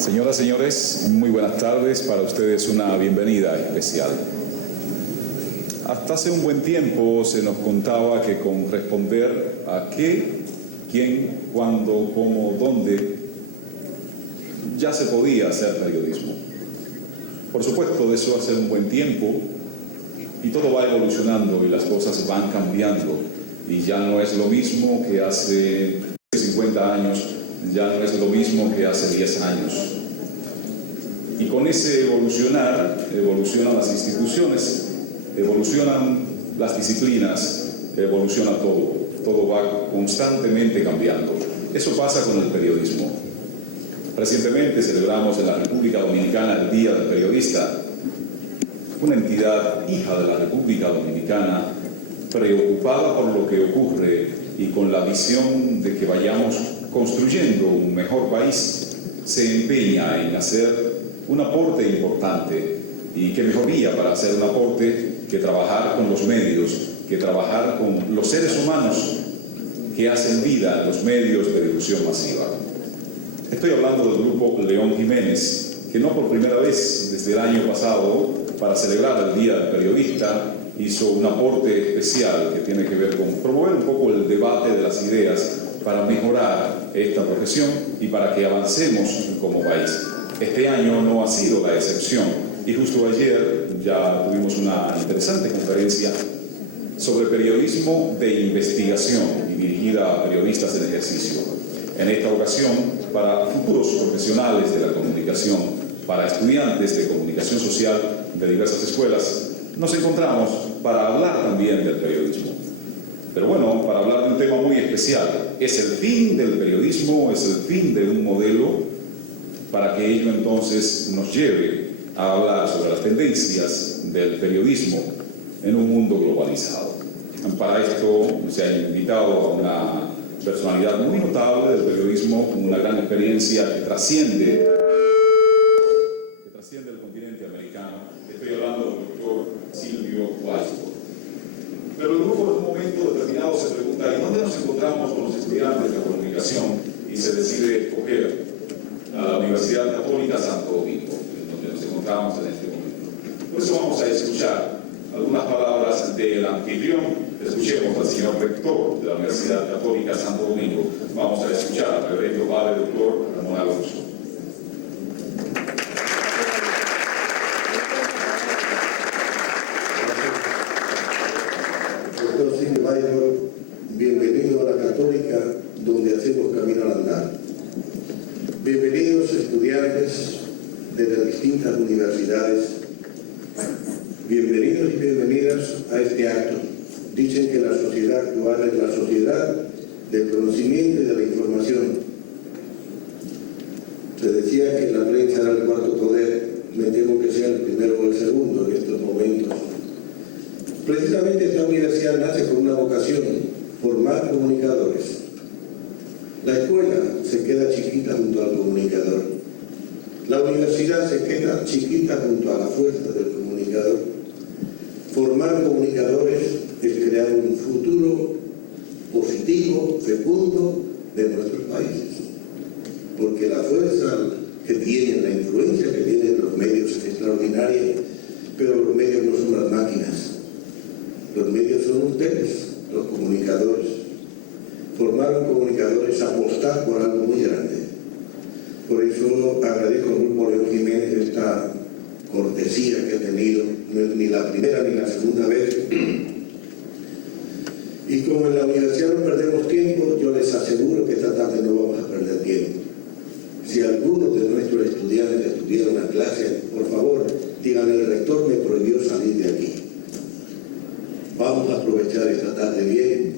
Señoras y señores, muy buenas tardes. Para ustedes una bienvenida especial. Hasta hace un buen tiempo se nos contaba que con responder a qué, quién, cuándo, cómo, dónde, ya se podía hacer periodismo. Por supuesto, eso hace un buen tiempo y todo va evolucionando y las cosas van cambiando y ya no es lo mismo que hace 50 años, ya no es lo mismo que hace 10 años. Y con ese evolucionar, evolucionan las instituciones, evolucionan las disciplinas, evoluciona todo. Todo va constantemente cambiando. Eso pasa con el periodismo. Recientemente celebramos en la República Dominicana el Día del Periodista, una entidad hija de la República Dominicana, preocupada por lo que ocurre y con la visión de que vayamos construyendo un mejor país, se empeña en hacer un aporte importante. Y qué mejor día para hacer un aporte que trabajar con los medios, que trabajar con los seres humanos que hacen vida en los medios de difusión masiva. Estoy hablando del grupo León Jiménez, que no por primera vez desde el año pasado, para celebrar el Día del Periodista, hizo un aporte especial que tiene que ver con promover un poco el debate de las ideas para mejorar esta profesión y para que avancemos como país. Este año no ha sido la excepción y justo ayer ya tuvimos una interesante conferencia sobre periodismo de investigación y dirigida a periodistas en ejercicio. En esta ocasión, para futuros profesionales de la comunicación, para estudiantes de comunicación social de diversas escuelas, nos encontramos para hablar también del periodismo. Pero bueno, para hablar de un tema muy especial. Es el fin del periodismo, es el fin de un modelo, para que ello entonces nos lleve a hablar sobre las tendencias del periodismo en un mundo globalizado. Para esto se ha invitado a una personalidad muy notable del periodismo, con una gran experiencia que trasciende el continente americano. Estoy hablando del doctor Silvio Weisburd. Pero el grupo en un momento determinado se pregunta: ¿y dónde nos encontramos con los estudiantes de comunicación? Y se decide escoger a la Universidad Católica Santo Domingo, en donde nos encontramos en este momento. Por eso vamos a escuchar algunas palabras del anfitrión. Escuchemos al señor rector de la Universidad Católica Santo Domingo. Vamos a escuchar al reverendo padre doctor Ramón Alonso. Doctor Silvio Weisburd, bienvenido a la Católica, donde hacemos camino al andar. Bienvenidos estudiantes de las distintas universidades. Bienvenidos y bienvenidas a este acto. Dicen que la sociedad actual es la sociedad del conocimiento y de la información. Se decía que la prensa era el cuarto poder. Me temo que sea el primero o el segundo en estos momentos. Precisamente esta universidad nace con una vocación: formar comunicadores. La escuela se queda chiquita junto al comunicador. La universidad se queda chiquita junto a la fuerza del comunicador. Formar comunicadores es crear un futuro positivo, fecundo de nuestros países. Porque la fuerza que tienen, la influencia que tienen los medios es extraordinaria, pero los medios no son las máquinas. Los medios son ustedes, los comunicadores. Formar comunicadores, apostar por algo muy grande. Por eso agradezco al Grupo León Jiménez esta cortesía que ha tenido, no es ni la primera ni la segunda vez. Y como en la universidad no perdemos tiempo, yo les aseguro que esta tarde no vamos a perder tiempo. Si alguno de nuestros estudiantes tuviera una clase, por favor, díganle: el rector me prohibió salir de aquí. Vamos a aprovechar esta tarde bien,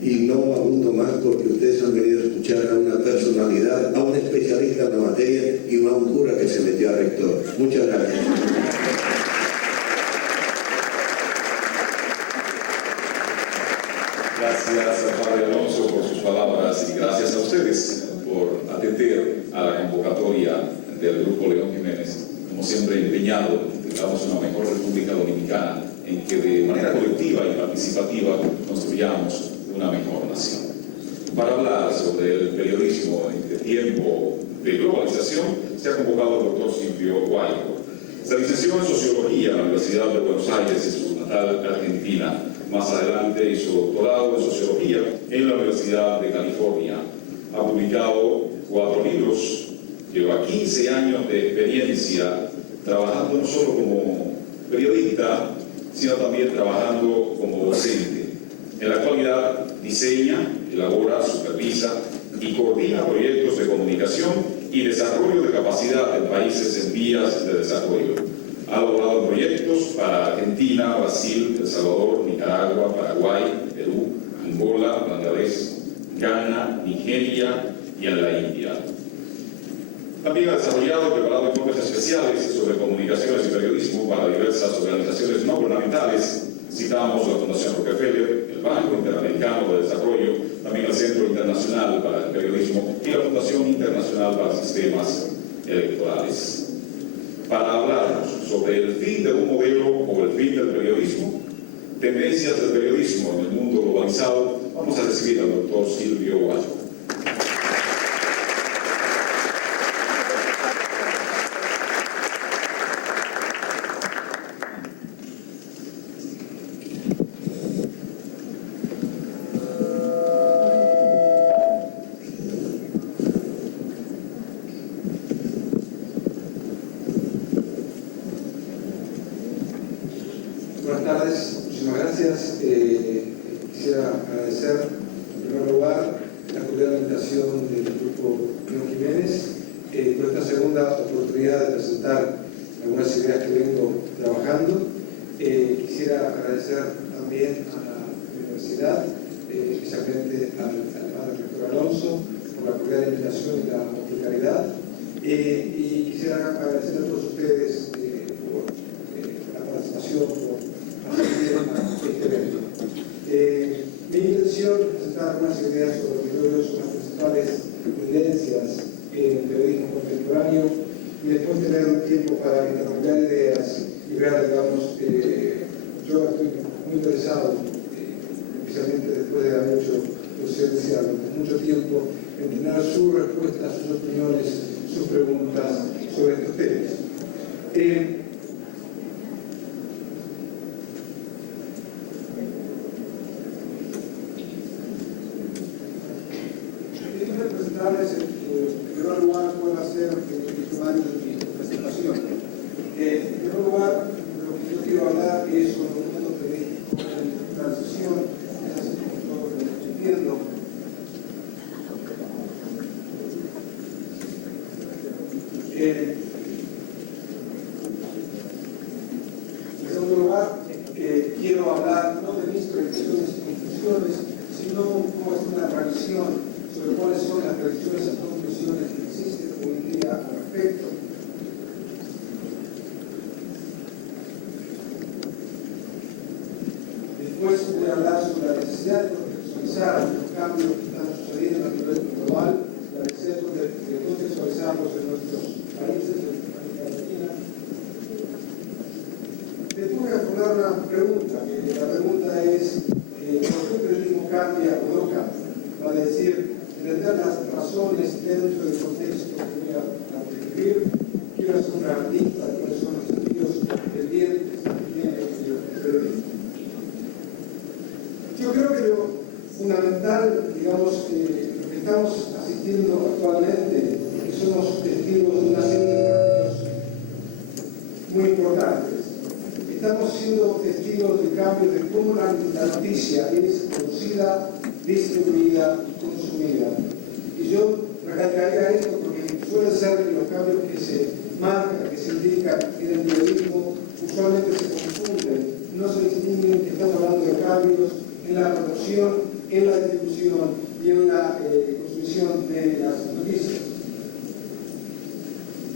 y no abundo más porque ustedes han venido a escuchar a una personalidad, a un especialista en la materia y no a un cura que se metió a rector. Muchas gracias. Gracias a padre Alonso por sus palabras y gracias a ustedes por atender a la convocatoria del Grupo León Jiménez. Como siempre, empeñado en que tengamos una mejor República Dominicana, en que de manera colectiva y participativa construyamos una mejor nación. Para hablar sobre el periodismo en este tiempo de globalización, se ha convocado al doctor Silvio Guaido. Se licenció en Sociología en la Universidad de Buenos Aires, en su natal Argentina. Más adelante hizo doctorado en Sociología en la Universidad de California. Ha publicado 4 libros, lleva 15 años de experiencia trabajando no solo como periodista, sino también trabajando como docente. En la actualidad diseña, elabora, supervisa y coordina proyectos de comunicación y desarrollo de capacidad en países en vías de desarrollo. Ha elaborado proyectos para Argentina, Brasil, El Salvador, Nicaragua, Paraguay, Perú, Angola, Bangladesh, Ghana, Nigeria y en la India. También ha desarrollado y preparado informes especiales sobre comunicaciones y periodismo para diversas organizaciones no gubernamentales. Citamos la Fundación Rockefeller, el Banco Interamericano de Desarrollo, también el Centro Internacional para el Periodismo y la Fundación Internacional para Sistemas Electorales. Para hablarnos sobre el fin de un modelo o el fin del periodismo, tendencias del periodismo en el mundo globalizado, vamos a recibir al doctor Silvio Guaido. Buenas tardes, muchísimas gracias. Quisiera agradecer en primer lugar la cordial invitación del Grupo León Jiménez por esta segunda oportunidad de presentar algunas ideas que vengo trabajando. Quisiera agradecer también a la universidad, especialmente al padre rector Alonso, por la cordial invitación y la hospitalidad. Y quisiera agradecer a todos ustedes por la participación, por este evento. Mi intención es presentar algunas ideas sobre lo que yo veo son las principales tendencias en el periodismo contemporáneo y después tener un tiempo para intercambiar ideas y ver, digamos, yo estoy muy interesado, especialmente después de haber hecho docencia durante mucho tiempo, en tener sus respuestas, sus opiniones, sus preguntas sobre estos temas. En primer lugar, puedo hacer el sumario de mi presentación. En primer lugar, lo que yo quiero hablar es sobre un mundo periodístico en transición, es así como yo lo entiendo. En segundo lugar, quiero hablar no de mis predicciones y conclusiones, sino cómo es una revisión sobre cuáles son las predicciones y conclusiones que existen hoy en día al respecto. Después voy a hablar sobre la necesidad de contextualizar los cambios que están sucediendo a nivel global, la necesidad de contextualizarlos en nuestros países, en América Latina. Después voy a formular una pregunta, que la pregunta es ¿por qué el periodismo cambia o no cambia? Vale decir, entender las razones dentro del contexto que voy a describir. Quiero hacer una lista de cuáles son los desafíos pendientes que tiene el periodismo. Yo creo que lo fundamental, digamos, lo que estamos asistiendo actualmente, que somos testigos de una serie de cambios muy importantes. Estamos siendo testigos de cambios de cómo la noticia es producida, distribuida y consumida. Y yo recalcaría esto porque suele ser que los cambios que se marcan, que se indican en el periodismo, usualmente se confunden, no se distinguen que estamos hablando de cambios en la producción, en la distribución y en la consumición de las noticias.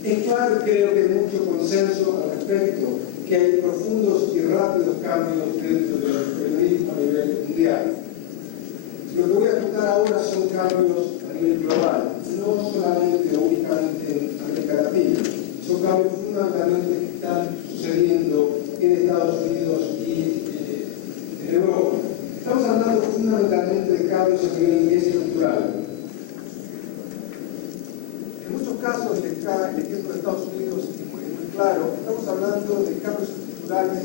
Es claro, creo que hay mucho consenso al respecto, que hay profundos y rápidos cambios dentro del periodismo a nivel mundial. Lo que voy a contar ahora son cambios a nivel global, no solamente o únicamente en América Latina, son cambios fundamentalmente que están sucediendo en Estados Unidos y en Europa. Estamos hablando fundamentalmente de cambios a nivel estructural. En muchos casos, el ejemplo de Estados Unidos es muy claro, estamos hablando de cambios estructurales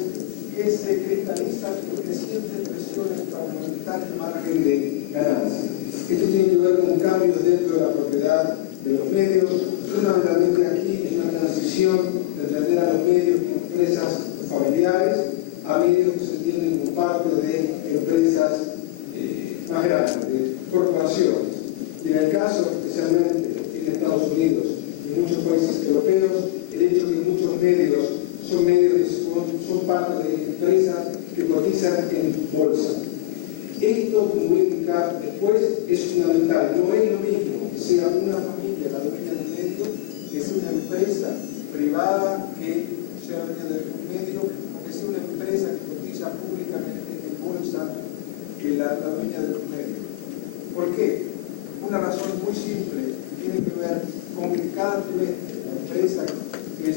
que se cristalizan en crecientes presiones para aumentar el margen de ganancia. Esto tiene que ver con cambios dentro de la propiedad de los medios. Fundamentalmente aquí es una transición de entender a los medios como empresas familiares a medios que se entienden como parte de empresas más grandes, de corporaciones. Y en el caso, especialmente en Estados Unidos y en muchos países europeos, el hecho de que muchos medios son medios que son parte de empresas que cotizan en bolsa. Esto, como voy a indicar después, es fundamental. No es lo mismo que sea una familia la dueña de un medio, que sea una empresa privada que sea dueña de un medio, o que sea una empresa que cotiza públicamente en bolsa que la dueña de un medio. ¿Por qué? Una razón muy simple tiene que ver con que cada trimestre la empresa que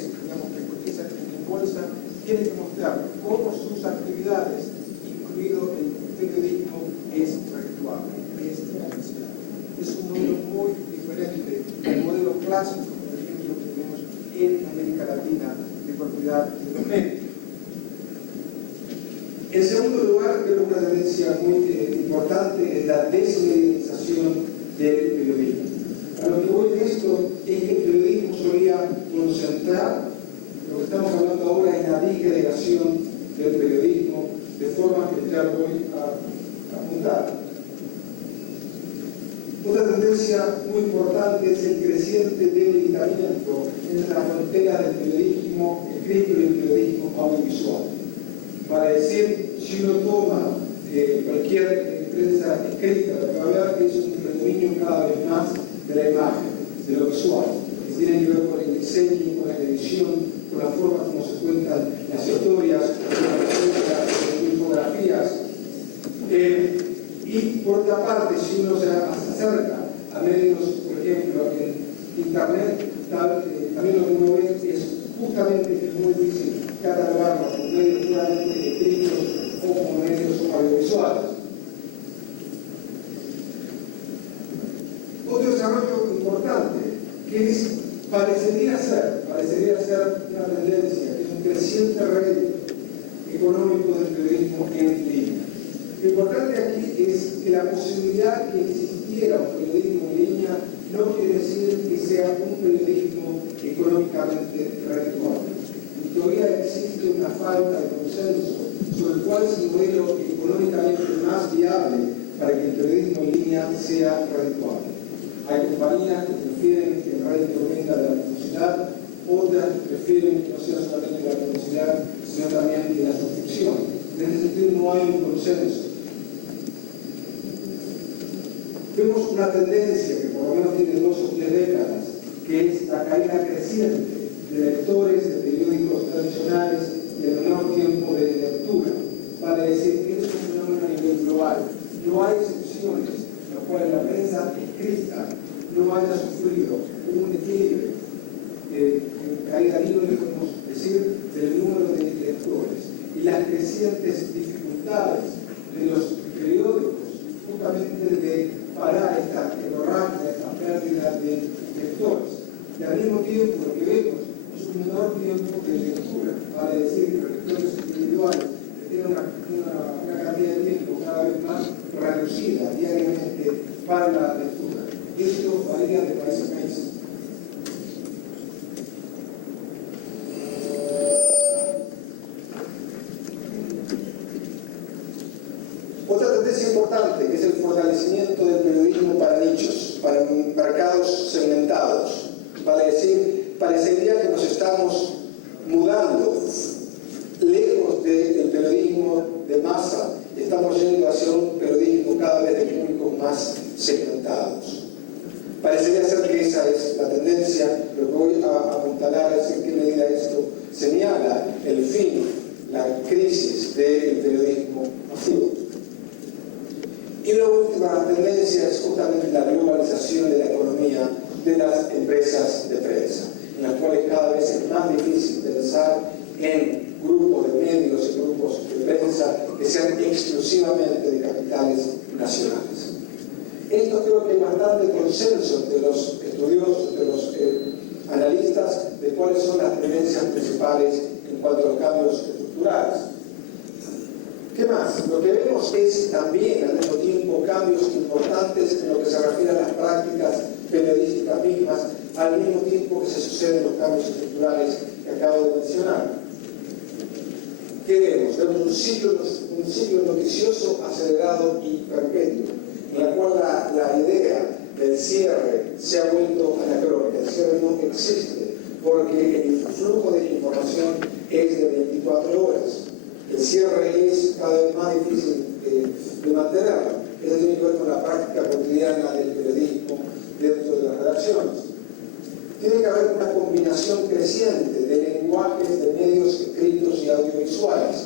cotiza en bolsa tiene que mostrar cómo sus actividades, incluido el periodismo, es redituable, es ganancial. Es un modelo muy diferente al modelo clásico, por ejemplo, que tenemos en América Latina de propiedad de los medios. En segundo lugar, creo que una tendencia muy importante es la desmediatización del periodismo. A lo que voy de esto es que el periodismo solía concentrar, lo que estamos hablando ahora es la disgregación del periodismo, de forma que ya voy a apuntar. Otra tendencia muy importante es el creciente debilitamiento entre las fronteras del periodismo escrito y el periodismo audiovisual. Para decir, si uno toma cualquier prensa escrita, lo que va a ver es un predominio cada vez más de la imagen, de lo visual, que tiene que ver con el diseño, con la edición, con la forma como se cuentan las historias, con las infografías. Y por otra parte, si uno se acerca a medios, por ejemplo, en Internet, también lo que uno ve es justamente que es muy difícil catalogarlos como medios puramente escritos o como medios audiovisuales. Otro desarrollo importante que parecería ser una tendencia, que es un creciente rédito económico del periodismo en línea. Lo importante aquí es que la posibilidad que existiera un periodismo en línea no quiere decir que sea un periodismo económicamente redituable. Todavía existe una falta de consenso sobre cuál es el modelo económicamente más viable para que el periodismo en línea sea redituable. Hay compañías que prefieren que el rédito venga de la publicidad, otras prefieren que no sea solamente de la publicidad, sino también de la suscripción. En ese sentido no hay un consenso. Vemos una tendencia que por lo menos tiene 2 o 3 décadas, que es la caída creciente de lectores de periódicos tradicionales y el menor tiempo de lectura. Vale decir que es un fenómeno a nivel global. No hay excepciones en las cuales la prensa escrita no haya sufrido un declive en caída libre, podemos decir, del número de lectores. Y las crecientes dificultades de los periódicos justamente de parar esta hemorragia, esta pérdida de lectores. Y al mismo tiempo lo que vemos es un menor tiempo de lectura, vale decir que los lectores individuales tienen una cantidad de tiempo cada vez más reducida diariamente para la lectura. Esto varía de país a país. Otra tendencia importante, que es el fortalecimiento del periodismo para nichos, para mercados segmentados. Vale decir, parecería que nos estamos mudando lejos del periodismo de masa, estamos yendo hacia un periodismo cada vez de públicos más segmentados. Parecería ser que esa es la tendencia. Lo que voy a apuntalar es en qué medida esto señala el fin, la crisis del periodismo masivo. Y la última tendencia es justamente la globalización de la economía de las empresas de prensa, en las cuales cada vez es más difícil pensar en grupos de medios y grupos de prensa que sean exclusivamente de capitales nacionales. Esto creo que hay bastante consenso entre los estudiosos, entre los analistas, de cuáles son las tendencias principales en cuanto a los cambios estructurales. ¿Qué más? Lo que vemos es también, al mismo tiempo, cambios importantes en lo que se refiere a las prácticas periodísticas mismas, al mismo tiempo que se suceden los cambios estructurales que acabo de mencionar. ¿Qué vemos? Vemos un ciclo noticioso acelerado y perpetuo, en la cual la idea del cierre se ha vuelto anacrónica. El cierre no existe, porque el flujo de información es de 24 horas. El cierre es cada vez más difícil de mantenerlo. Eso tiene que ver con la práctica cotidiana del periodismo dentro de las redacciones. Tiene que haber una combinación creciente de lenguajes de medios escritos y audiovisuales.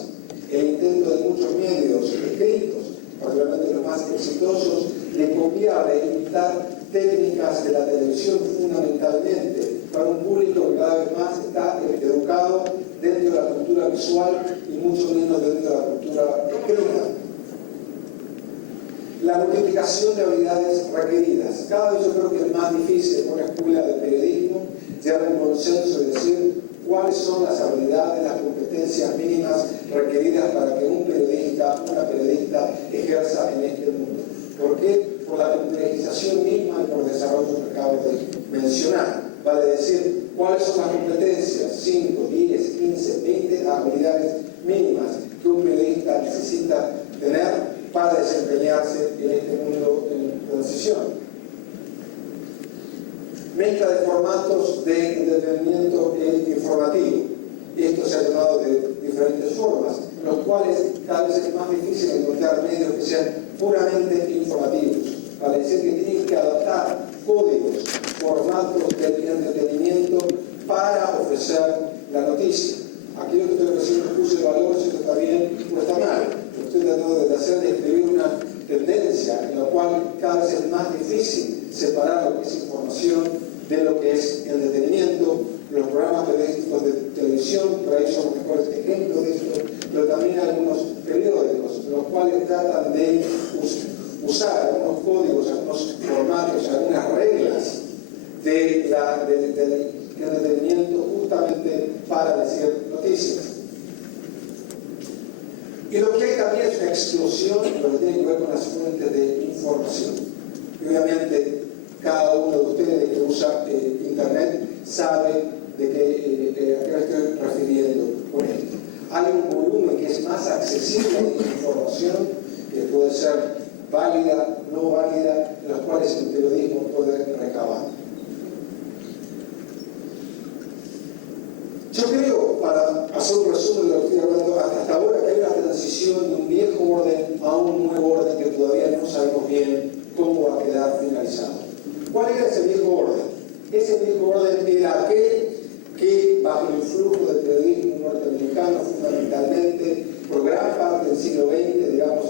El intento de muchos medios escritos, particularmente los más exitosos, de copiar e imitar técnicas de la televisión fundamentalmente para un público que cada vez más está educado dentro de la cultura visual y mucho menos dentro de la cultura escrita. La multiplicación de habilidades requeridas. Cada vez yo creo que es más difícil en una escuela de periodismo llegar a un consenso y decir cuáles son las habilidades, las competencias mínimas requeridas para que un periodista, una periodista ejerza en este mundo. ¿Por qué? Por la complejización misma y por el desarrollo que acabo de mencionar. Vale decir, ¿cuáles son las competencias? 5, 10, 15, 20 habilidades mínimas que un periodista necesita tener para desempeñarse en este mundo en transición. Mezcla de formatos de entretenimiento informativo. Y esto se ha llamado de diferentes formas, en los cuales cada vez es más difícil encontrar medios que sean puramente informativos. Vale decir que tienen que adaptar códigos, formatos de entretenimiento para ofrecer la noticia. Aquí lo que estoy ofreciendo es juicio de valor, si esto está bien o está mal. Lo que estoy tratando de hacer es describir una tendencia en la cual cada vez es más difícil separar lo que es información de lo que es entretenimiento. Los programas periodísticos de televisión, por ahí son los mejores ejemplos de esto, pero también algunos periódicos, los cuales tratan de usar algunos códigos, algunos formatos, algunas reglas del entretenimiento justamente para decir noticias. Y lo que hay también es una explosión en lo que tiene que ver con las fuentes de información. Y obviamente cada uno de ustedes que usa Internet sabe de a qué me estoy refiriendo con esto. Hay un volumen que es más accesible de información que puede ser válida, no válida, en las cuales el periodismo puede recabar. Yo creo, para hacer un resumen de lo que estoy hablando hasta ahora, que hay una transición de un viejo orden a un nuevo orden que todavía no sabemos bien cómo va a quedar finalizado. ¿Cuál era ese viejo orden? Ese viejo orden era aquel que, bajo el flujo del periodismo norteamericano, fundamentalmente, por gran parte del siglo XX, digamos,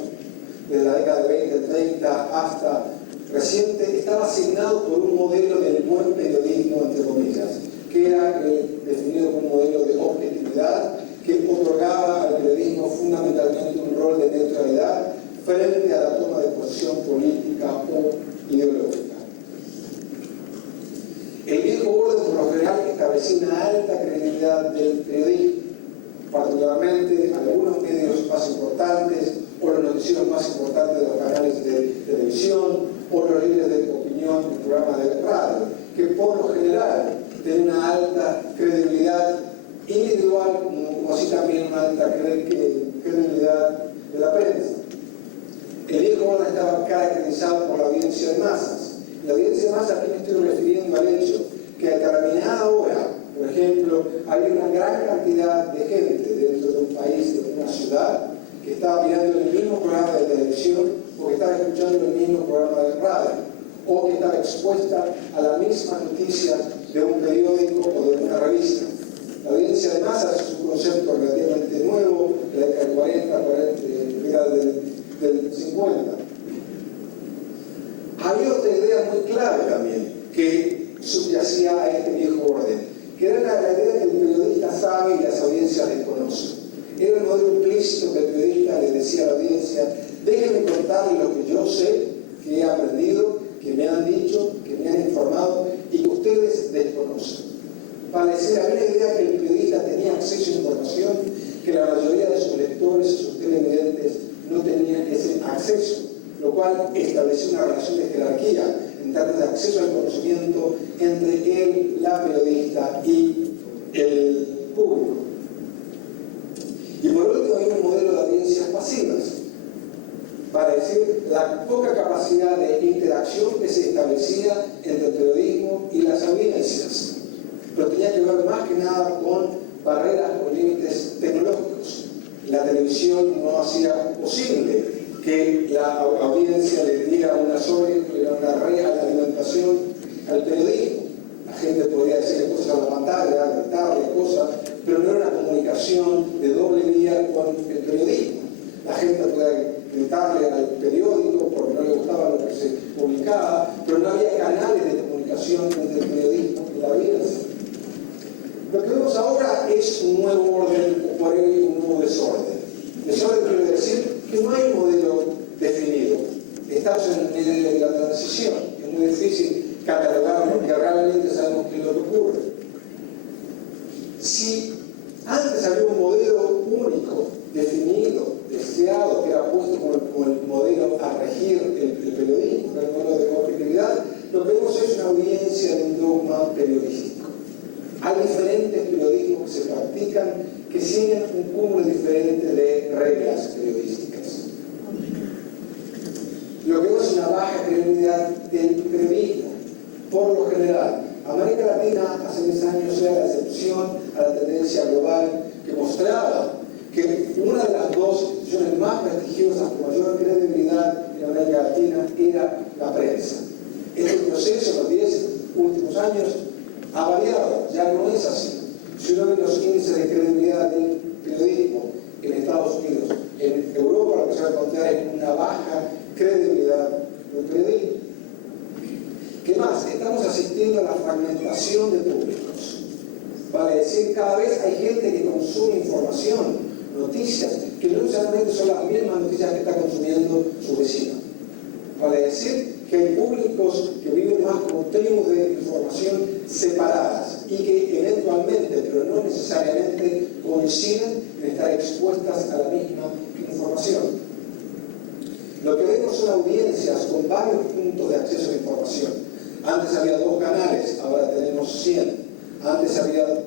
desde la década de 20, 30 hasta reciente, estaba asignado por un modelo del buen periodismo, entre comillas, que era definido como un modelo de objetividad que otorgaba al periodismo fundamentalmente un rol de neutralidad frente a la toma de posición política o ideológica. El viejo orden, por lo general, establecía una alta credibilidad del periodismo, particularmente algunos medios más importantes o los noticieros más importantes de los canales de televisión o los líderes de opinión en programas de radio, que por lo general tienen una alta credibilidad individual, como así también una alta credibilidad de la prensa. El viejo orden estaba caracterizado por la audiencia de masas. La audiencia de masas, aquí me estoy refiriendo al hecho que a determinada hora, por ejemplo, hay una gran cantidad de gente dentro de un país, de una ciudad, que estaba mirando el mismo programa de televisión o que estaba escuchando el mismo programa de radio o que estaba expuesta a la misma noticia de un periódico o de una revista. La audiencia de masas es un concepto relativamente nuevo, de la década del 40, del 50. Había otra idea muy clave también que subyacía a este viejo orden, que era la idea que el periodista sabe y las audiencias desconocen. Era el modelo implícito que el periodista le decía a la audiencia: déjenme contarle lo que yo sé que he aprendido, que me han dicho, que me han informado y que ustedes desconocen. Para decir, había una idea que el periodista tenía acceso a información, que la mayoría de sus lectores, sus televidentes, no tenían ese acceso, lo cual estableció una relación de jerarquía en términos de acceso al conocimiento entre él, la periodista y el público. Y por último hay un modelo de audiencias pasivas, para decir la poca capacidad de interacción que se establecía entre el periodismo y las audiencias, pero tenía que ver más que nada con barreras o límites tecnológicos. La televisión no hacía posible que la audiencia le diera una real alimentación al periodismo. La gente podía decirle cosas a la pantalla, gritarle cosas, pero no era una comunicación de doble vía con el periodismo. La gente podía gritarle al periódico porque no le gustaba lo que se publicaba, pero no había canales de comunicación entre el periodismo y la audiencia. Lo que vemos ahora es un nuevo orden, o por ahí un nuevo desorden. Desorden quiere decir que no hay un modelo definido. Estamos en el medio de la transición. Es muy difícil catalogarlo porque realmente sabemos qué es lo que ocurre. Si antes había un modelo único, definido, deseado, que era puesto como el modelo a regir el periodismo, el modelo de objetividad, lo que vemos es una audiencia de un dogma periodístico. Hay diferentes periodismos que se practican que siguen un cúmulo diferente de reglas periodísticas. Lo que vemos es una baja credibilidad del periodismo, por lo general. América Latina hace 10 años era la excepción a la tendencia global que mostraba que una de las dos instituciones más prestigiosas con mayor credibilidad en América Latina era la prensa. Este proceso en los 10 últimos años ha variado, ya no es así. Si uno ve los índices de credibilidad del periodismo en Estados Unidos, en Europa lo que se va a encontrar es una baja credibilidad del periodismo. ¿Qué más? Estamos asistiendo a la fragmentación de públicos. Vale decir, cada vez hay gente que consume información, noticias, que no necesariamente son las mismas noticias que está consumiendo su vecino. Vale decir que hay públicos que viven más como tribus de información separadas y que eventualmente, pero no necesariamente, coinciden en estar expuestas a la misma información. Lo que vemos son audiencias con varios puntos de acceso a la información. Antes había 2 canales, ahora tenemos 100. Antes había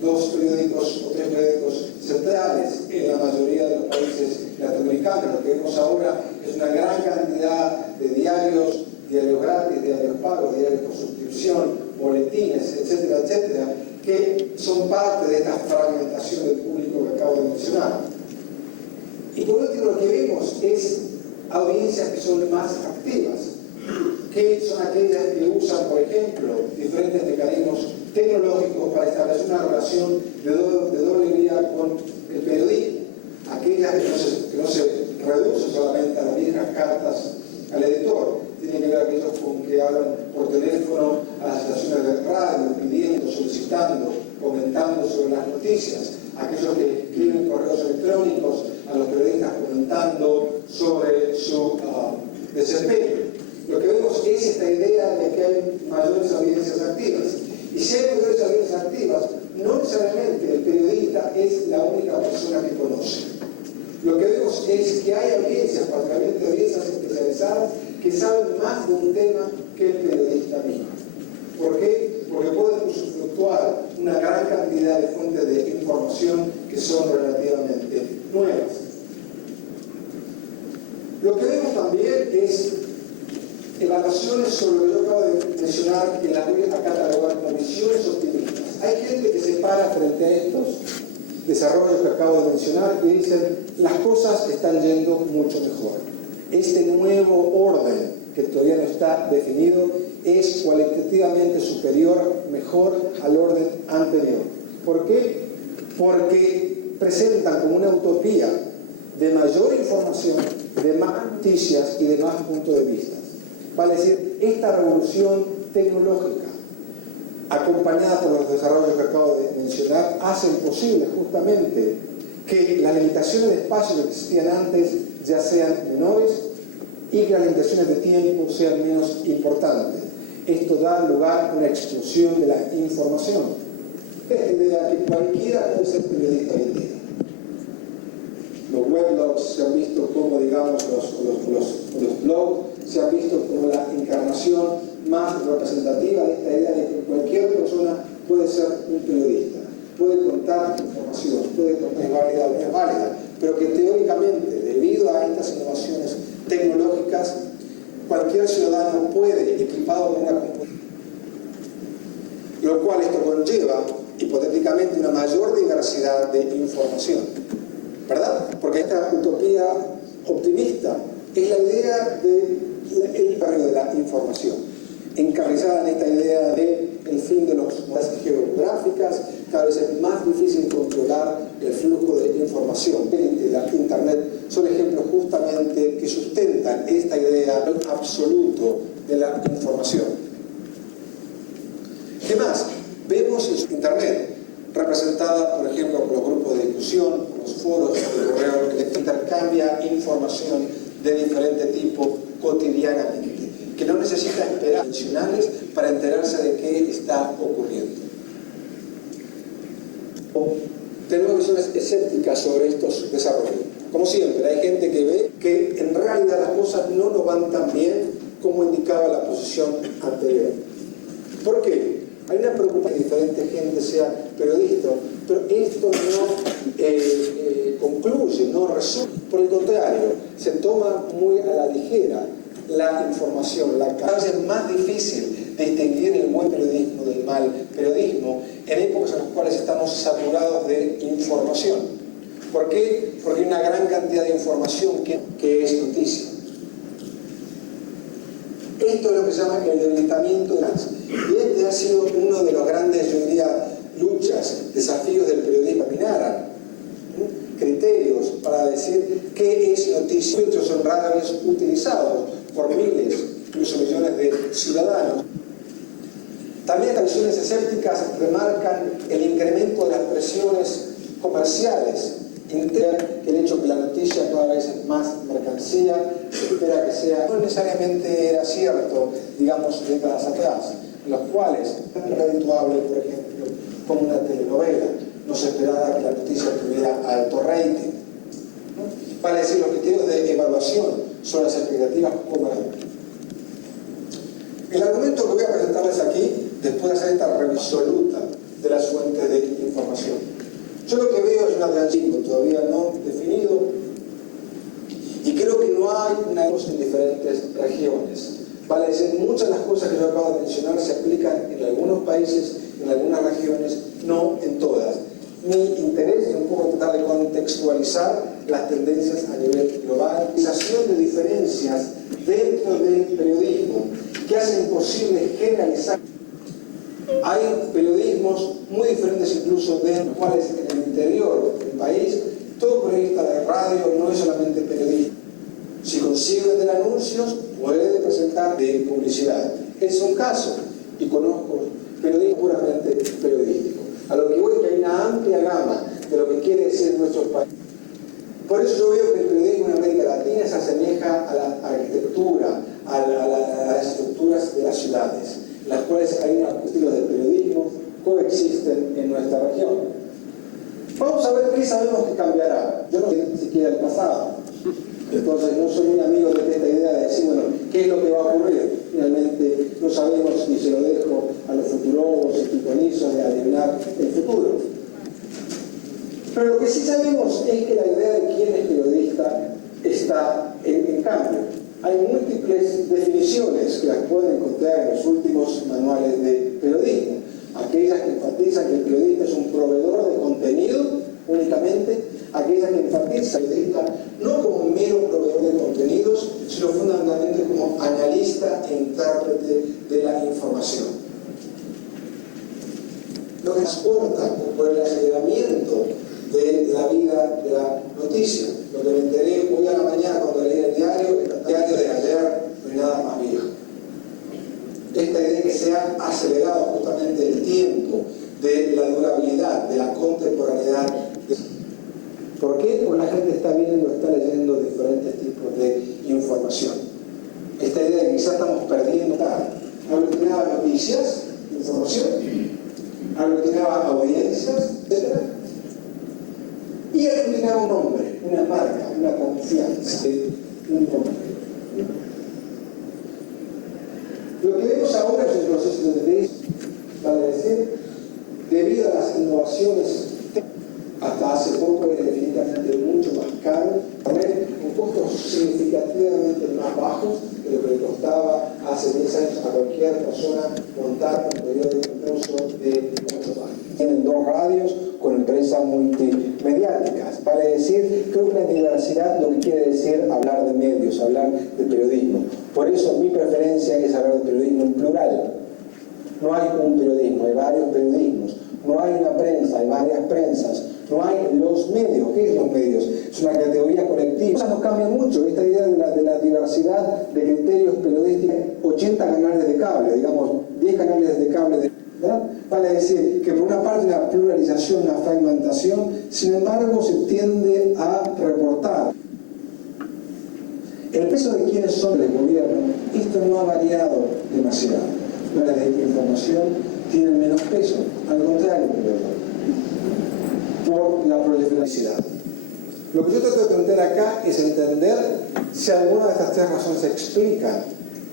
2 periódicos o 3 periódicos centrales en la mayoría de los países latinoamericanos. Lo que vemos ahora es una gran cantidad de diarios gratis, diarios pagos, diarios por suscripción, boletines, etcétera, etcétera, que son parte de esta fragmentación del público que acabo de mencionar. Y por último, lo que vemos es audiencias que son más activas, que son aquellas que usan, por ejemplo, diferentes mecanismos tecnológicos para establecer una relación de doble vía con el periodismo. Aquellas que no se reducen solamente a las viejas cartas al editor, tienen que ver aquellos con que hablan por teléfono a las estaciones de radio, pidiendo, solicitando, comentando sobre las noticias, aquellos que escriben correos electrónicos a los periodistas comentando sobre su desempeño. Lo que vemos es esta idea de que hay mayores audiencias activas. Y si hay mayores audiencias activas, no necesariamente el periodista es la única persona que conoce. Lo que vemos es que hay audiencias, particularmente audiencias especializadas, que saben más de un tema que el periodista mismo. ¿Por qué? Porque pueden usufructuar una gran cantidad de fuentes de información que son relativamente nuevas. Lo que vemos también es evaluaciones sobre lo que yo acabo de mencionar, que las voy a catalogar como visiones optimistas. Hay gente que se para frente a estos desarrollos que acabo de mencionar y dicen, las cosas están yendo mucho mejor. Este nuevo orden, que todavía no está definido, es cualitativamente superior, mejor al orden anterior. ¿Por qué? Porque presentan como una utopía de mayor información, de más noticias y de más puntos de vista. Vale decir, esta revolución tecnológica, acompañada por los desarrollos que acabo de mencionar, hacen posible justamente que las limitaciones de espacio que existían antes ya sean menores y que las limitaciones de tiempo sean menos importantes. Esto da lugar a una explosión de la información. Esta idea que cualquiera puede ser periodista hoy en día. Los weblogs se han visto como, digamos, los blogs se han visto como la encarnación más representativa de esta idea de que cualquier persona puede ser un periodista, puede contar información, puede contar, es válida o no es válida, pero que teóricamente, debido a estas innovaciones tecnológicas, cualquier ciudadano puede, equipado con una computadora, lo cual esto conlleva hipotéticamente una mayor diversidad de información, ¿verdad? Porque esta utopía optimista es la idea del barrio de la información, encarrizada en esta idea del fin de las geográficas. Cada vez es más difícil controlar el flujo de información. La Internet son ejemplos justamente que sustentan esta idea absoluto de la información. ¿Qué más? Vemos en Internet, representada, por ejemplo, por los grupos de discusión, por los foros de correo, que intercambia información de diferente tipo cotidianamente, que no necesita esperar adicionales para enterarse de qué está ocurriendo. Tenemos visiones escépticas sobre estos desarrollos. Como siempre, hay gente que ve que en realidad las cosas no nos van tan bien como indicaba la posición anterior. ¿Por qué? Hay una preocupación que diferente gente sea periodista, pero esto no concluye, no resuelve. Por el contrario, se toma muy a la ligera la información. Cada vez es más difícil distinguir el buen periodismo del mal periodismo en épocas en las cuales estamos saturados de información. ¿Por qué? Porque hay una gran cantidad de información que es noticia. Esto es lo que se llama el debilitamiento de las. Y este ha sido uno de los grandes, yo diría, luchas, desafíos del periodismo. Caminaran criterios para decir qué es noticia. Muchos son rara vez utilizados por miles, incluso millones de ciudadanos. También las visiones escépticas remarcan el incremento de las presiones comerciales. Que el hecho que la noticia cada vez es más mercancía, se espera que sea, no necesariamente era cierto, digamos, décadas atrás, en los cuales es redituable, por ejemplo, como una telenovela. No se esperaba que la noticia tuviera alto rating. Para decir, los criterios de evaluación son las expectativas comerciales. El argumento que voy a presentarles aquí, después de hacer esta revisión absoluta de las fuentes de información, yo lo que veo es un Atlántico todavía no definido y creo que no hay una cosa en diferentes regiones. Vale decir, muchas de las cosas que yo acabo de mencionar se aplican en algunos países, en algunas regiones, no en todas. Mi interés es un poco tratar de contextualizar las tendencias a nivel global, de diferencias dentro del periodismo que hacen imposible generalizar. Hay periodismos muy diferentes incluso de los cuales en el interior del país todo periodista de radio no es solamente periodista. Si consigue vender anuncios, puede presentar de publicidad. Es un caso, y conozco periodismo puramente periodístico. A lo que voy es que hay una amplia gama de lo que quiere decir nuestro país. Por eso yo veo que el periodismo en América Latina se asemeja a la arquitectura, a las estructuras de las ciudades, las cuales hay unos estilos de periodismo coexisten en nuestra región. Vamos a ver qué sabemos que cambiará. Yo no sé siquiera el pasado. Entonces no soy muy amigo de esta idea de decir, bueno, ¿qué es lo que va a ocurrir? Finalmente no sabemos y se lo dejo a los futurólogos y pitonizos de adivinar el futuro. Pero lo que sí sabemos es que la idea de quién es periodista está en cambio. Hay múltiples definiciones que las pueden encontrar en los últimos manuales de periodismo. Aquellas que enfatizan que el periodista es un proveedor de contenido únicamente, aquellas que enfatizan el periodista no como mero proveedor de contenidos, sino fundamentalmente como analista e intérprete de la información. Lo que transporta por el aceleramiento de la vida de la noticia. Lo que me enteré hoy a la mañana cuando leí el diario de ayer, no hay nada más viejo. Esta idea de que se ha acelerado justamente el tiempo de la durabilidad, de la contemporaneidad. ¿Por qué? Porque la gente está viendo, está leyendo diferentes tipos de información. que quizás estamos perdiendo tarde. Aglutinaba noticias, información, aglutinaba audiencias, etc. Y aglutinaba un nombre, una marca, una confianza, un nombre. Lo que vemos ahora es un proceso de tendencia, vale decir, debido a las innovaciones, hasta hace poco era infinitamente mucho más caro, con costos significativamente más bajos de lo que le costaba hace 10 años a cualquier persona montar un periódico incluso de 8 páginas. Tienen 2 radios con empresas multimediáticas. Vale decir, creo que la diversidad lo que quiere decir hablar de medios, hablar de periodismo. Por eso mi preferencia es hablar de periodismo en plural. No hay un periodismo, hay varios periodismos. No hay una prensa, hay varias prensas. No hay los medios. ¿Qué es los medios? Es una categoría colectiva. Las cosas no cambian mucho. Esta idea de la diversidad de criterios periodísticos, 80 canales de cable, digamos, 10 canales de cable, ¿verdad? Vale decir que por una parte una pluralización, una fragmentación, sin embargo se tiende a reportar. El peso de quienes son del gobierno, esto no ha variado demasiado. La información tiene menos peso, al contrario, por la proliferación. Lo que yo trato de plantear acá es entender si alguna de estas 3 razones explican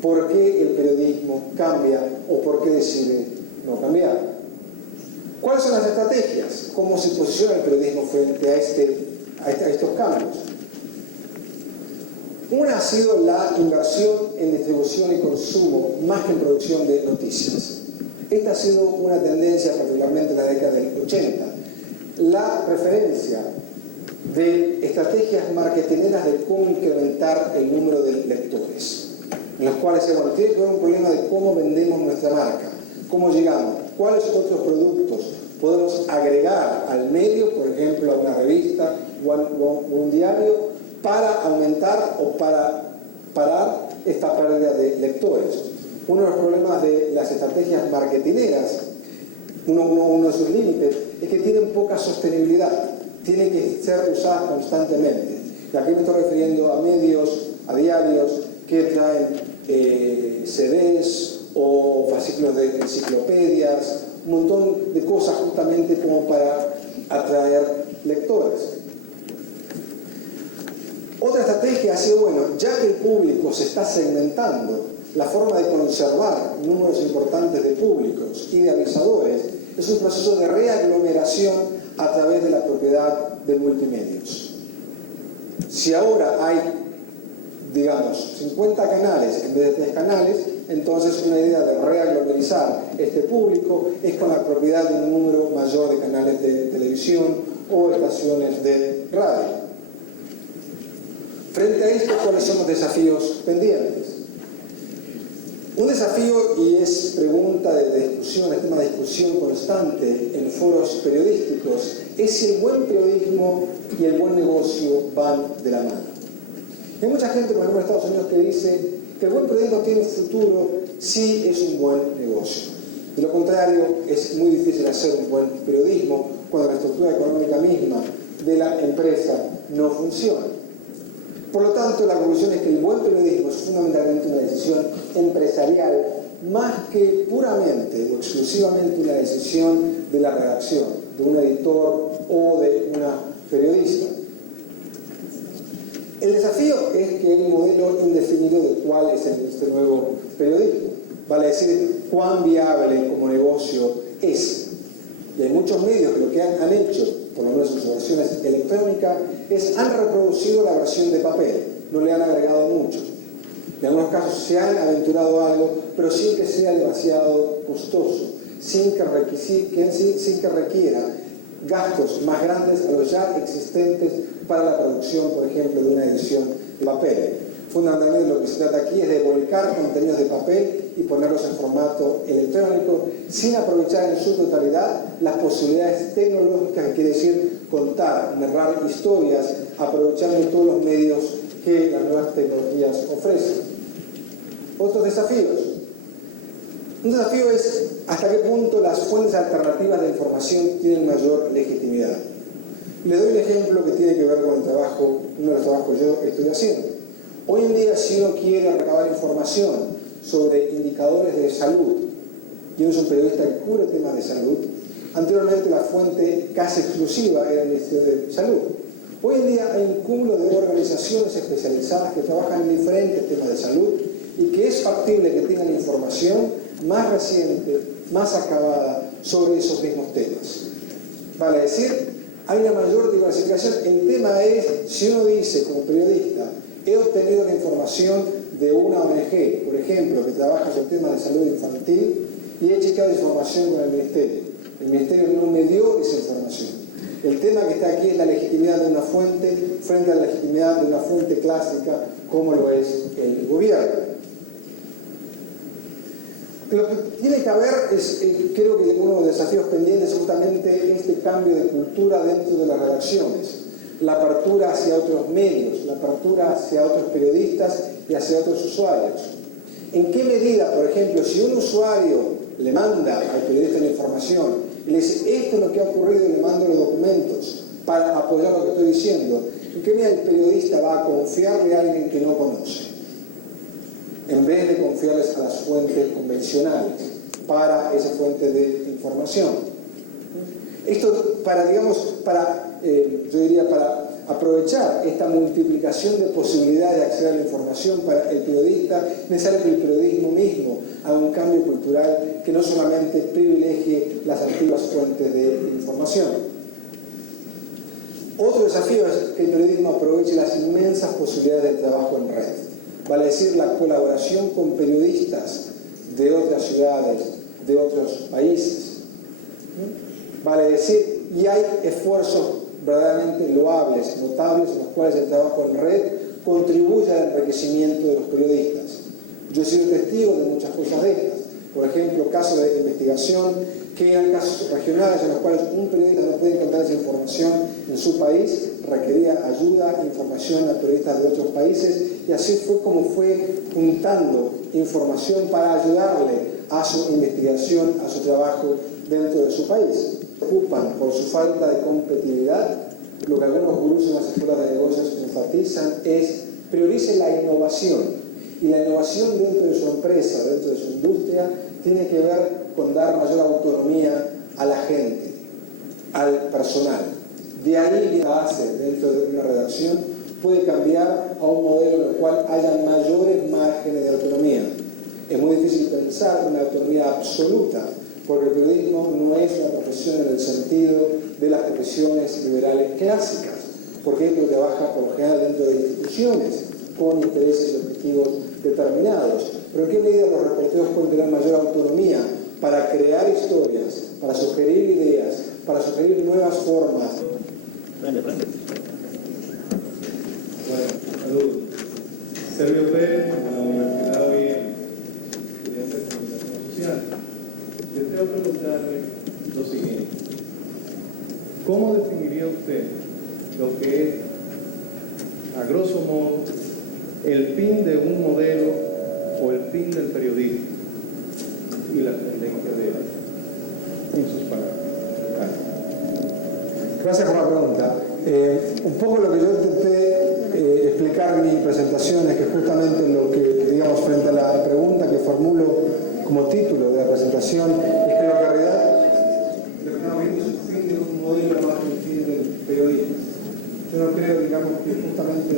por qué el periodismo cambia o por qué decide no cambiar. ¿Cuáles son las estrategias? ¿Cómo se posiciona el periodismo frente a estos cambios? Una ha sido la inversión en distribución y consumo más que en producción de noticias. Esta ha sido una tendencia particularmente en la década del 80. La preferencia de estrategias marketineras de cómo incrementar el número de lectores, en los cuales tiene que haber un problema de cómo vendemos nuestra marca, cómo llegamos, cuáles otros productos podemos agregar al medio, por ejemplo a una revista o a un diario, para aumentar o para parar esta pérdida de lectores. Uno de los problemas de las estrategias marketineras, uno de sus límites, es que tienen poca sostenibilidad, tienen que ser usadas constantemente. Y aquí me estoy refiriendo a medios, a diarios que traen CDs o fascículos de enciclopedias, un montón de cosas justamente como para atraer lectores. Otra estrategia ha sido, bueno, ya que el público se está segmentando, la forma de conservar números importantes de públicos y de avisadores es un proceso de reaglomeración a través de la propiedad de multimedios. Si ahora hay, digamos, 50 canales en vez de 3 canales, entonces una idea de reaglomerizar este público es con la propiedad de un número mayor de canales de televisión o estaciones de radio. Frente a esto, ¿cuáles son los desafíos pendientes? Un desafío, y es pregunta de discusión, es tema de discusión constante en foros periodísticos, es si el buen periodismo y el buen negocio van de la mano. Hay mucha gente, por ejemplo en Estados Unidos, que dice que el buen periodismo tiene futuro si es un buen negocio. De lo contrario, es muy difícil hacer un buen periodismo cuando la estructura económica misma de la empresa no funciona. Por lo tanto, la conclusión es que el buen periodismo es fundamentalmente una decisión empresarial más que puramente o exclusivamente una decisión de la redacción, de un editor o de una periodista. El desafío es que hay un modelo indefinido de cuál es este nuevo periodismo. Vale decir, cuán viable como negocio es. Y hay muchos medios que lo que han hecho, por lo menos en sus versiones electrónicas, han reproducido la versión de papel, no le han agregado mucho. En algunos casos se han aventurado algo, pero sin que sea demasiado costoso, sin que requiera gastos más grandes a los ya existentes para la producción, por ejemplo, de una edición de papel. Fundamentalmente lo que se trata aquí es de volcar contenidos de papel y ponerlos en formato electrónico sin aprovechar en su totalidad las posibilidades tecnológicas, que quiere decir contar, narrar historias, aprovechando todos los medios que las nuevas tecnologías ofrecen. Otros desafíos. Un desafío es hasta qué punto las fuentes alternativas de información tienen mayor legitimidad. Le doy un ejemplo que tiene que ver con uno de los trabajos que yo estoy haciendo. Hoy en día, si uno quiere recabar información sobre indicadores de salud, y uno es un periodista que cubre temas de salud, anteriormente la fuente casi exclusiva era el Ministerio de Salud. Hoy en día hay un cúmulo de organizaciones especializadas que trabajan en diferentes temas de salud y que es factible que tengan información más reciente, más acabada sobre esos mismos temas. Vale decir, hay una mayor diversificación. El tema es, si uno dice como periodista, he obtenido la información de una ONG, por ejemplo, que trabaja sobre temas de salud infantil, y he checado información con el Ministerio. El Ministerio no me dio esa información. El tema que está aquí es la legitimidad de una fuente frente a la legitimidad de una fuente clásica, como lo es el gobierno. Lo que tiene que haber es, creo que uno de los desafíos pendientes es justamente este cambio de cultura dentro de las redacciones, la apertura hacia otros medios, la apertura hacia otros periodistas y hacia otros usuarios. ¿En qué medida, por ejemplo, si un usuario le manda al periodista la información y le dice, esto es lo que ha ocurrido y le mando los documentos para apoyar lo que estoy diciendo, ¿en qué medida el periodista va a confiarle a alguien que no conoce? En vez de confiarles a las fuentes convencionales para esa fuente de información. Esto para, digamos, yo diría, para aprovechar esta multiplicación de posibilidades de acceder a la información para el periodista, es necesario que el periodismo mismo haga un cambio cultural que no solamente privilegie las antiguas fuentes de información. Otro desafío es que el periodismo aproveche las inmensas posibilidades de trabajo en red. Vale decir, la colaboración con periodistas de otras ciudades, de otros países. Vale decir, y hay esfuerzos verdaderamente loables, notables, en los cuales el trabajo en red contribuye al enriquecimiento de los periodistas. Yo he sido testigo de muchas cosas de estas. Por ejemplo, casos de investigación que eran casos regionales en los cuales un periodista no puede encontrar esa información en su país, requería ayuda, información a periodistas de otros países, y así fue como fue juntando información para ayudarle a su investigación, a su trabajo dentro de su país. Preocupan por su falta de competitividad. Lo que algunos gurús en las escuelas de negocios enfatizan es priorice la innovación, y la innovación dentro de su empresa, dentro de su industria, tiene que ver con dar mayor autonomía a la gente, al personal. De ahí la base dentro de una redacción puede cambiar a un modelo en el cual haya mayores márgenes de autonomía. Es muy difícil pensar en una autonomía absoluta, porque el periodismo no es una profesión en el sentido de las profesiones liberales clásicas. Por ejemplo, trabaja por lo general dentro de instituciones con intereses y objetivos determinados. Pero ¿en qué medida los reporteros pueden tener mayor autonomía para crear historias, para sugerir ideas, para sugerir nuevas formas? Bueno, saludos. Sergio Pérez, de la Universidad OIE, estudiante de Comunicación Social. Deseo preguntarle lo siguiente. ¿Cómo definiría usted lo que es, a grosso modo, el fin de un modelo o el fin del periodismo y la tendencia de él, en sus palabras? Gracias por la pregunta. Un poco lo que yo intenté explicar en mi presentación es que justamente lo que, digamos, frente a la pregunta que formulo como título de la presentación, es que en realidad lo que estamos viendo es el fin de un modelo más que el fin del periodismo. Yo no creo, digamos, que justamente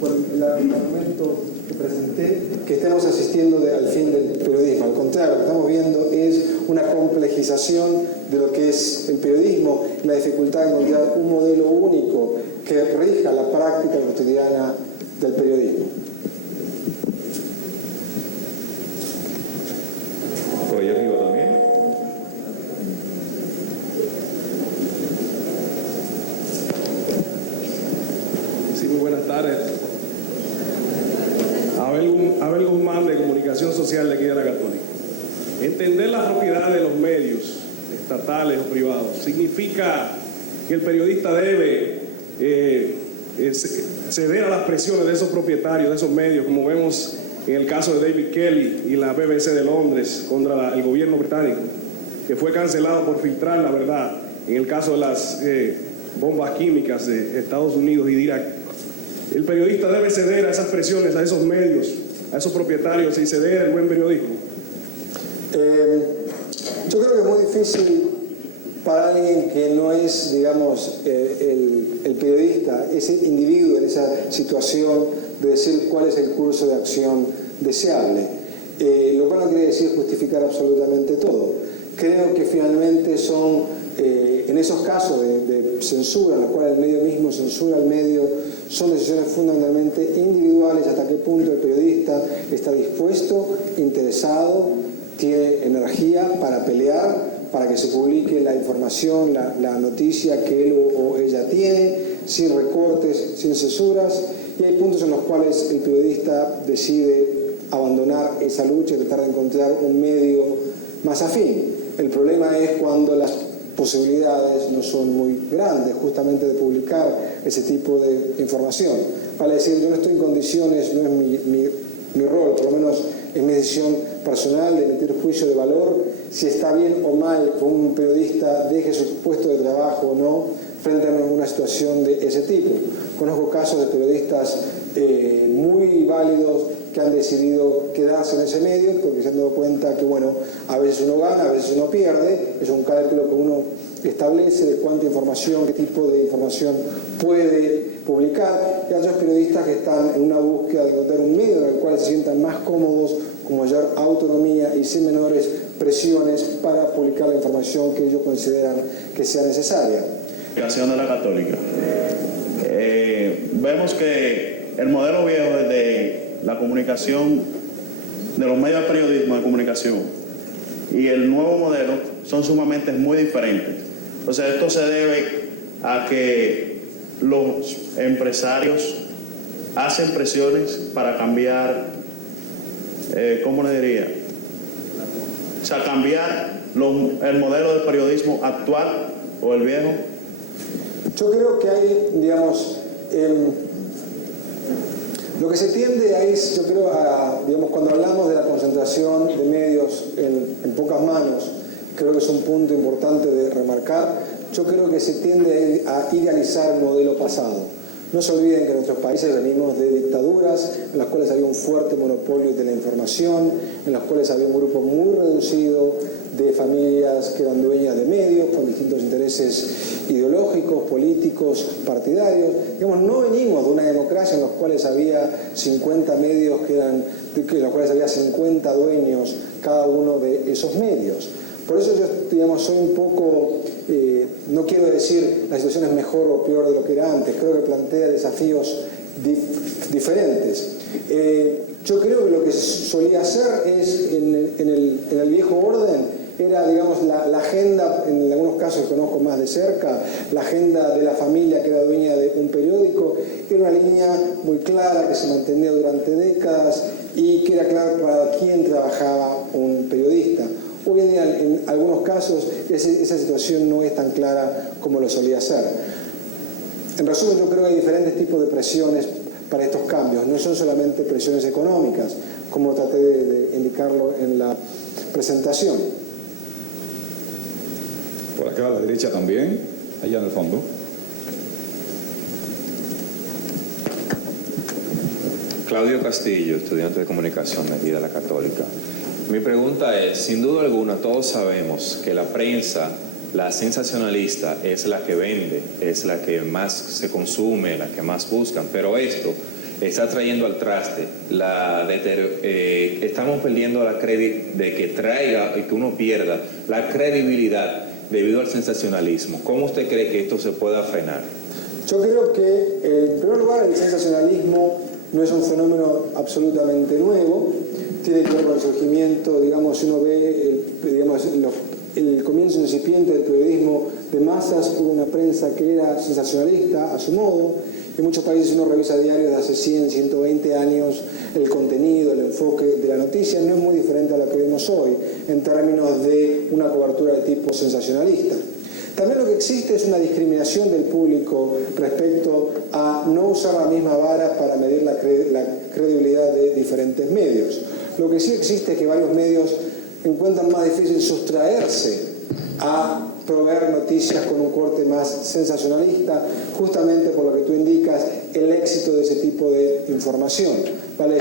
por el argumento que presenté, que estemos asistiendo al fin del periodismo. Al contrario, lo que estamos viendo es una complejización de lo que es el periodismo y la dificultad de encontrar un modelo único que rija la práctica cotidiana del periodismo. Por ahí arriba también. Sí, muy buenas tardes. Abel Guzmán, de Comunicación Social de aquí de la Católica. Entender la propiedad de los medios, estatales o privados, significa que el periodista debe ceder a las presiones de esos propietarios, de esos medios, como vemos en el caso de David Kelly y la BBC de Londres contra el gobierno británico, que fue cancelado por filtrar la verdad en el caso de las bombas químicas de Estados Unidos y de Irak. ¿El periodista debe ceder a esas presiones, a esos medios, a esos propietarios y ceder al buen periodismo? Yo creo que es muy difícil para alguien que no es, digamos, el periodista, ese individuo en esa situación, de decir cuál es el curso de acción deseable. Lo cual no quiere decir justificar absolutamente todo. Creo que finalmente son, en esos casos de censura, en los cuales el medio mismo censura al medio, son decisiones fundamentalmente individuales, hasta qué punto el periodista está dispuesto, interesado, tiene energía para pelear, para que se publique la información, la noticia que él o ella tiene, sin recortes, sin censuras, y hay puntos en los cuales el periodista decide abandonar esa lucha y tratar de encontrar un medio más afín. El problema es cuando las posibilidades no son muy grandes justamente de publicar ese tipo de información. Vale decir, yo no estoy en condiciones, no es mi rol, por lo menos es mi decisión personal de emitir juicio de valor, si está bien o mal que un periodista deje su puesto de trabajo o no frente a alguna situación de ese tipo. Conozco casos de periodistas muy válidos que han decidido quedarse en ese medio porque se han dado cuenta que, bueno, a veces uno gana, a veces uno pierde, es un cálculo que uno establece de cuánta información, qué tipo de información puede publicar, y hay otros periodistas que están en una búsqueda de encontrar un medio en el cual se sientan más cómodos, con mayor autonomía y sin menores presiones para publicar la información que ellos consideran que sea necesaria. De la Católica. Vemos que el modelo viejo de la comunicación, de los medios de periodismo de comunicación, y el nuevo modelo son sumamente muy diferentes. O sea, esto se debe a que los empresarios hacen presiones para cambiar, ¿cómo le diría? O sea, cambiar el modelo de periodismo actual o el viejo. Yo creo que hay, digamos, lo que se tiende a es, yo creo, digamos, cuando hablamos de la concentración de medios en pocas manos, creo que es un punto importante de remarcar. Yo creo que se tiende a idealizar el modelo pasado. No se olviden que en nuestros países venimos de dictaduras en las cuales había un fuerte monopolio de la información, en las cuales había un grupo muy reducido de familias que eran dueñas de medios con distintos intereses ideológicos, políticos, partidarios. Digamos, no venimos de una democracia en los cuales había 50 medios en los cuales había 50 dueños cada uno de esos medios. Por eso yo, digamos, soy un poco, no quiero decir la situación es mejor o peor de lo que era antes, creo que plantea desafíos diferentes. Yo creo que lo que solía hacer es, en el viejo orden, era, digamos, la agenda, en algunos casos que conozco más de cerca, la agenda de la familia que era dueña de un periódico, era una línea muy clara que se mantenía durante décadas y que era claro para quién trabajaba un periodista. Hoy en día, en algunos casos, esa situación no es tan clara como lo solía ser. En resumen, yo creo que hay diferentes tipos de presiones para estos cambios. No son solamente presiones económicas, como traté de indicarlo en la presentación. Por acá a la derecha también, allá en el fondo. Claudio Castillo, estudiante de comunicación de la Católica. Mi pregunta es, sin duda alguna, todos sabemos que la prensa, la sensacionalista, es la que vende, es la que más se consume, la que más buscan, pero esto está trayendo al traste estamos perdiendo la de que traiga y que uno pierda la credibilidad debido al sensacionalismo. ¿Cómo usted cree que esto se pueda frenar? Yo creo que, en primer lugar, el sensacionalismo no es un fenómeno absolutamente nuevo. Tiene que ver con el surgimiento, digamos, si uno ve el comienzo incipiente del periodismo de masas, hubo una prensa que era sensacionalista a su modo. En muchos países uno revisa diarios de hace 100, 120 años, el contenido, el enfoque de la noticia no es muy diferente a lo que vemos hoy en términos de una cobertura de tipo sensacionalista. También lo que existe es una discriminación del público respecto a no usar la misma vara para medir la credibilidad de diferentes medios. Lo que sí existe es que varios medios encuentran más difícil sustraerse a proveer noticias con un corte más sensacionalista, justamente por lo que tú indicas, el éxito de ese tipo de información, ¿vale?